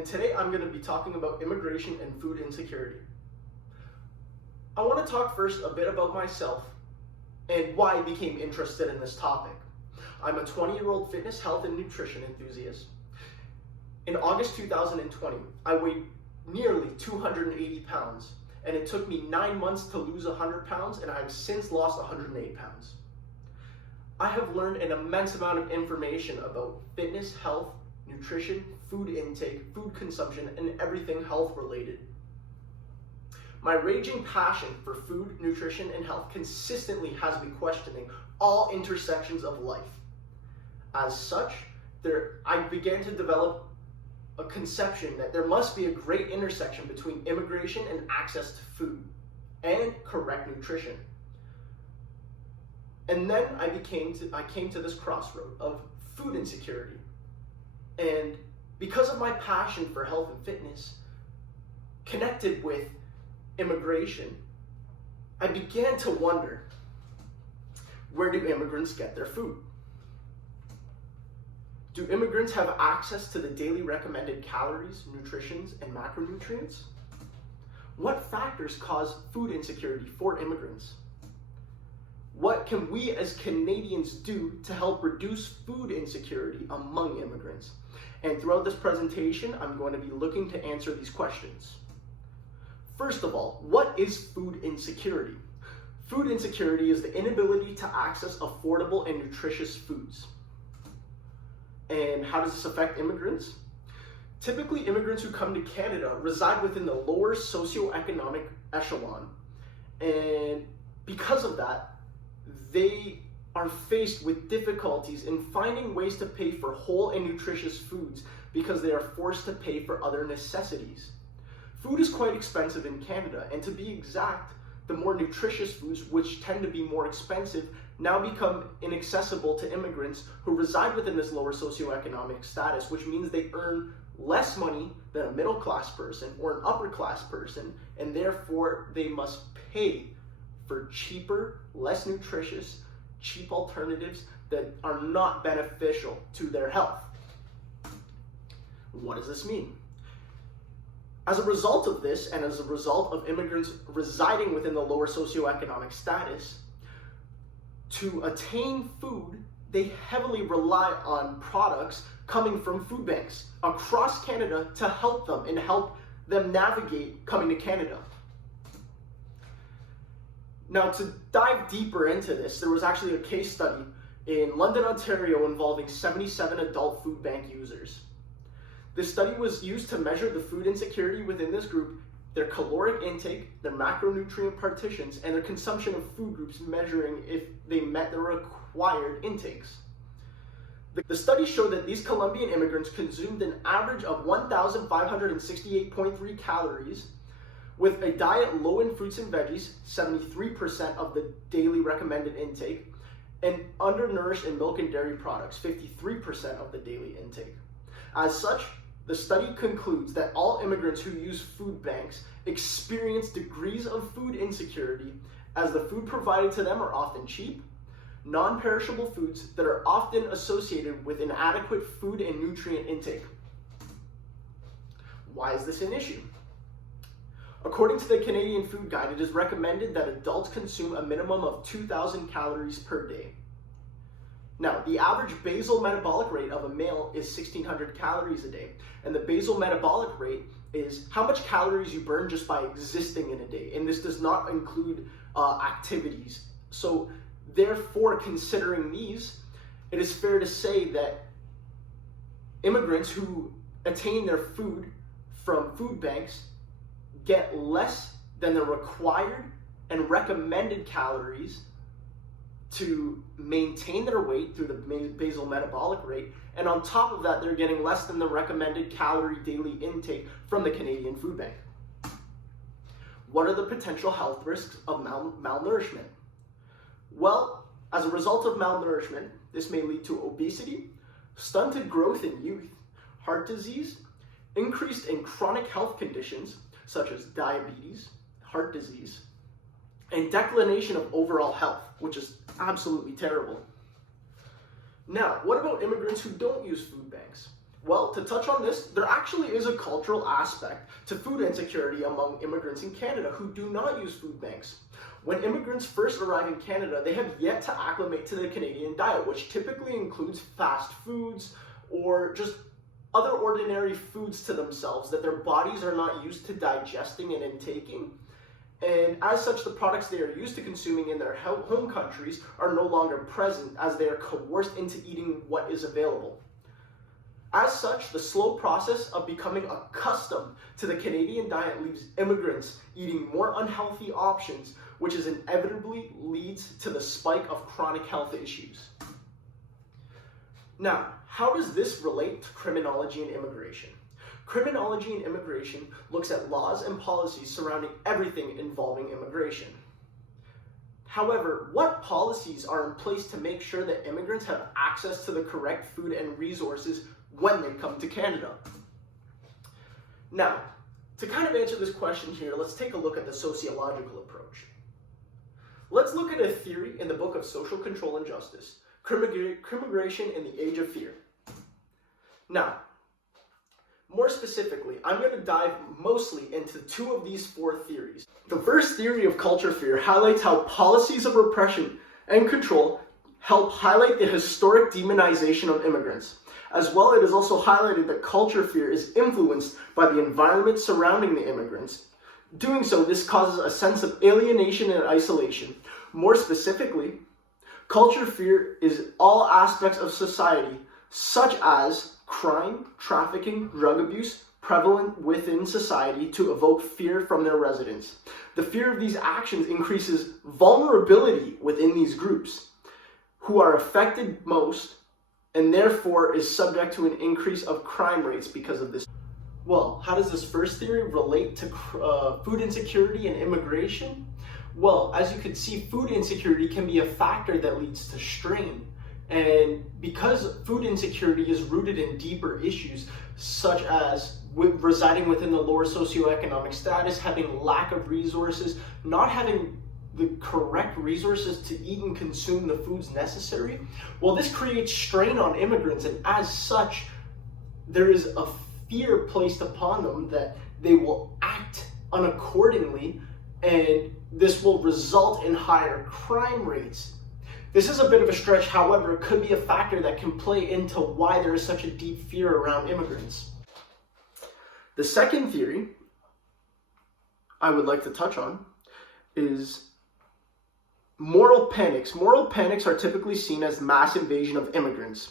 and today I'm going to be talking about immigration and food insecurity. I want to talk first a bit about myself and why I became interested in this topic. I'm a 20-year-old fitness, health, and nutrition enthusiast. In August 2020, I weighed nearly 280 pounds, and it took me 9 months to lose 100 pounds, and I have since lost 108 pounds. I have learned an immense amount of information about fitness, health, nutrition, food intake, food consumption, and everything health related. My raging passion for food, nutrition, and health consistently has me questioning all intersections of life. As such, I began to develop a conception that there must be a great intersection between immigration and access to food and correct nutrition. And then I came to this crossroad of food insecurity. And because of my passion for health and fitness, connected with immigration, I began to wonder, where do immigrants get their food? Do immigrants have access to the daily recommended calories, nutritions, and macronutrients? What factors cause food insecurity for immigrants? What can we as Canadians do to help reduce food insecurity among immigrants? And throughout this presentation, I'm going to be looking to answer these questions. First of all, what is food insecurity? Food insecurity is the inability to access affordable and nutritious foods. And how does this affect immigrants? Typically, immigrants who come to Canada reside within the lower socioeconomic echelon. And because of that, they are faced with difficulties in finding ways to pay for whole and nutritious foods because they are forced to pay for other necessities. Food is quite expensive in Canada, and to be exact, the more nutritious foods, which tend to be more expensive, now become inaccessible to immigrants who reside within this lower socioeconomic status, which means they earn less money than a middle class person or an upper class person, and therefore they must pay for cheaper, less nutritious, cheap alternatives that are not beneficial to their health. What does this mean? As a result of this, and as a result of immigrants residing within the lower socioeconomic status, to attain food, they heavily rely on products coming from food banks across Canada to help them and help them navigate coming to Canada. Now, to dive deeper into this, there was actually a case study in London, Ontario involving 77 adult food bank users. This study was used to measure the food insecurity within this group, their caloric intake, their macronutrient partitions, and their consumption of food groups, measuring if they met the required intakes. The study showed that these Colombian immigrants consumed an average of 1,568.3 calories, with a diet low in fruits and veggies, 73% of the daily recommended intake, and undernourished in milk and dairy products, 53% of the daily intake. As such, the study concludes that all immigrants who use food banks experience degrees of food insecurity, as the food provided to them are often cheap, non-perishable foods that are often associated with inadequate food and nutrient intake. Why is this an issue? According to the Canadian Food Guide, it is recommended that adults consume a minimum of 2,000 calories per day. Now, the average basal metabolic rate of a male is 1,600 calories a day, and the basal metabolic rate is how much calories you burn just by existing in a day, and this does not include activities. So, therefore, considering these, it is fair to say that immigrants who attain their food from food banks get less than the required and recommended calories to maintain their weight through the basal metabolic rate, and on top of that, they're getting less than the recommended calorie daily intake from the Canadian Food Bank. What are the potential health risks of malnourishment? Well, as a result of malnourishment, this may lead to obesity, stunted growth in youth, heart disease, increased in chronic health conditions such as diabetes, heart disease, and declination of overall health, which is absolutely terrible. Now, what about immigrants who don't use food banks? Well, to touch on this, there actually is a cultural aspect to food insecurity among immigrants in Canada who do not use food banks. When immigrants first arrive in Canada, they have yet to acclimate to the Canadian diet, which typically includes fast foods or just other ordinary foods to themselves that their bodies are not used to digesting and intaking. And as such, the products they are used to consuming in their home countries are no longer present as they are coerced into eating what is available. As such, the slow process of becoming accustomed to the Canadian diet leaves immigrants eating more unhealthy options, which is inevitably leads to the spike of chronic health issues. Now, how does this relate to criminology and immigration? Criminology and immigration looks at laws and policies surrounding everything involving immigration. However, what policies are in place to make sure that immigrants have access to the correct food and resources when they come to Canada? Now, to kind of answer this question here, let's take a look at the sociological approach. Let's look at a theory in the book of Social Control and Justice, Crimmigration in the Age of Fear. Now, more specifically, I'm going to dive mostly into two of these four theories. The first theory of culture fear highlights how policies of repression and control help highlight the historic demonization of immigrants. As well, it is also highlighted that culture fear is influenced by the environment surrounding the immigrants. Doing so, this causes a sense of alienation and isolation. More specifically, culture fear is all aspects of society, such as crime, trafficking, drug abuse, prevalent within society to evoke fear from their residents. The fear of these actions increases vulnerability within these groups, who are affected most, and therefore is subject to an increase of crime rates because of this. Well, how does this first theory relate to food insecurity and immigration? Well, as you can see, food insecurity can be a factor that leads to strain. And because food insecurity is rooted in deeper issues, such as residing within the lower socioeconomic status, having lack of resources, not having the correct resources to eat and consume the foods necessary, well, this creates strain on immigrants, and as such, there is a fear placed upon them that they will act unaccordingly, and this will result in higher crime rates. This is a bit of a stretch, however, it could be a factor that can play into why there is such a deep fear around immigrants. The second theory I would like to touch on is moral panics. Moral panics are typically seen as mass invasion of immigrants.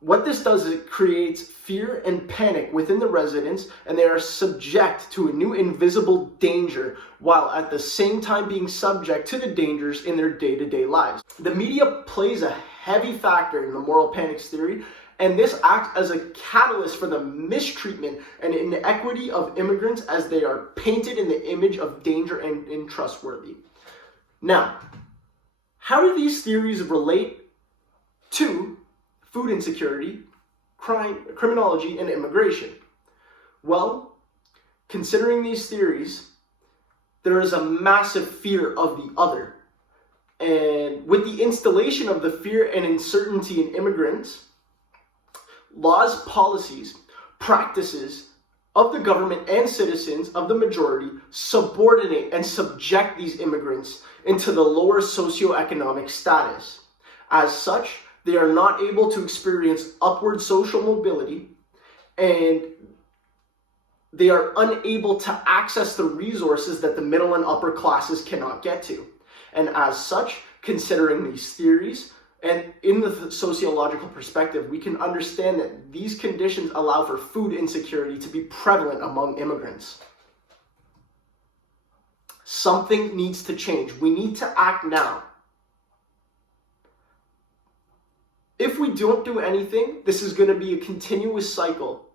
What this does is it creates fear and panic within the residents, and they are subject to a new invisible danger while at the same time being subject to the dangers in their day-to-day lives. The media plays a heavy factor in the moral panics theory, and this acts as a catalyst for the mistreatment and inequity of immigrants as they are painted in the image of danger and untrustworthy. Now, how do these theories relate to food insecurity, crime, criminology, and immigration? Well, considering these theories, there is a massive fear of the other. And with the installation of the fear and uncertainty in immigrants, laws, policies, practices of the government and citizens of the majority subordinate and subject these immigrants into the lower socioeconomic status. As such, they are not able to experience upward social mobility, and they are unable to access the resources that the middle and upper classes cannot get to. And as such, considering these theories, and in the sociological perspective, we can understand that these conditions allow for food insecurity to be prevalent among immigrants. Something needs to change. We need to act now. If we don't do anything, this is going to be a continuous cycle.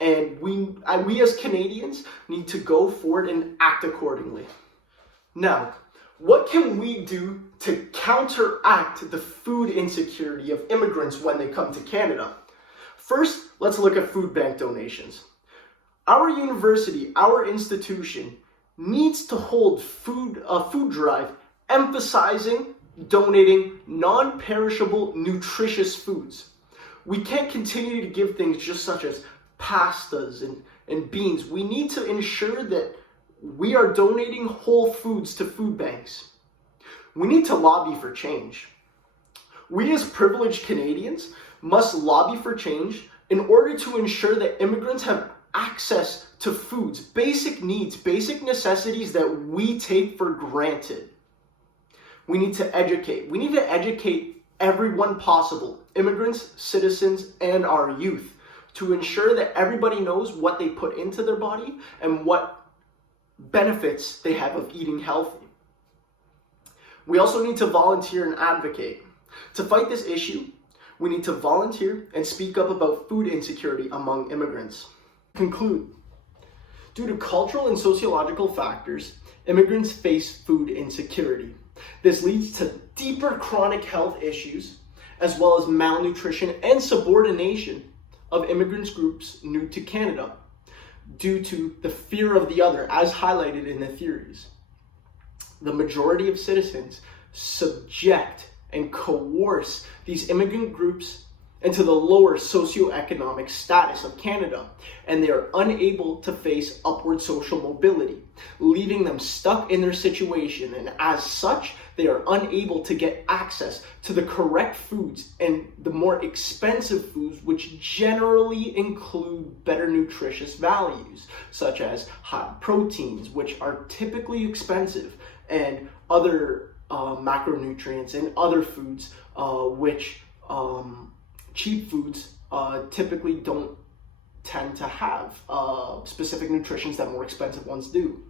And we as Canadians need to go forward and act accordingly. Now, what can we do to counteract the food insecurity of immigrants when they come to Canada? First, let's look at food bank donations. Our university, our institution, needs to hold a food drive emphasizing donating non-perishable, nutritious foods. We can't continue to give things just such as pastas and beans. We need to ensure that we are donating whole foods to food banks. We need to lobby for change. We as privileged Canadians must lobby for change in order to ensure that immigrants have access to foods, basic needs, basic necessities that we take for granted. We need to educate. We need to educate everyone possible, immigrants, citizens, and our youth, to ensure that everybody knows what they put into their body and what benefits they have of eating healthy. We also need to volunteer and advocate. To fight this issue, we need to volunteer and speak up about food insecurity among immigrants. Conclude. Due to cultural and sociological factors, immigrants face food insecurity. This leads to deeper chronic health issues, as well as malnutrition and subordination of immigrants groups new to Canada, due to the fear of the other, as highlighted in the theories. The majority of citizens subject and coerce these immigrant groups into the lower socioeconomic status of Canada, and they are unable to face upward social mobility, leaving them stuck in their situation, and as such, they are unable to get access to the correct foods and the more expensive foods, which generally include better nutritious values, such as high proteins, which are typically expensive, and other macronutrients and other foods, which cheap foods typically don't tend to have specific nutritions that more expensive ones do.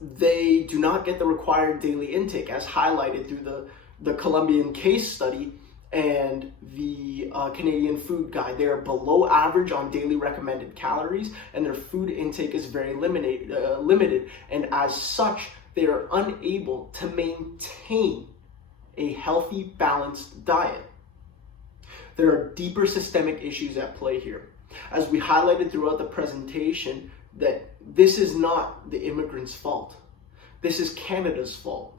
They do not get the required daily intake, as highlighted through the Colombian case study and the Canadian food guide. They are below average on daily recommended calories, and their food intake is very limited, and as such, they are unable to maintain a healthy, balanced diet. There are deeper systemic issues at play here. As we highlighted throughout the presentation, that this is not the immigrants' fault. This is Canada's fault.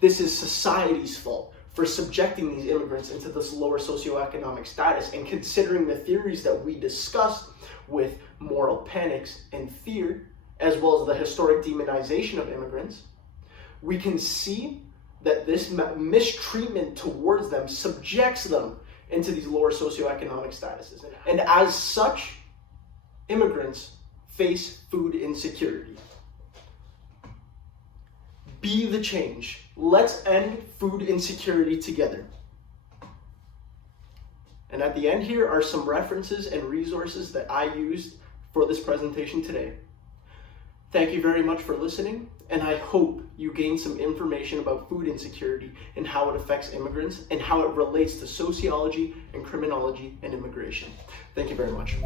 This is society's fault for subjecting these immigrants into this lower socioeconomic status, and considering the theories that we discussed with moral panics and fear, as well as the historic demonization of immigrants, we can see that this mistreatment towards them subjects them into these lower socioeconomic statuses. And as such, immigrants face food insecurity. Be the change. Let's end food insecurity together. And at the end here are some references and resources that I used for this presentation today. Thank you very much for listening, and I hope you gain some information about food insecurity and how it affects immigrants and how it relates to sociology and criminology and immigration. Thank you very much.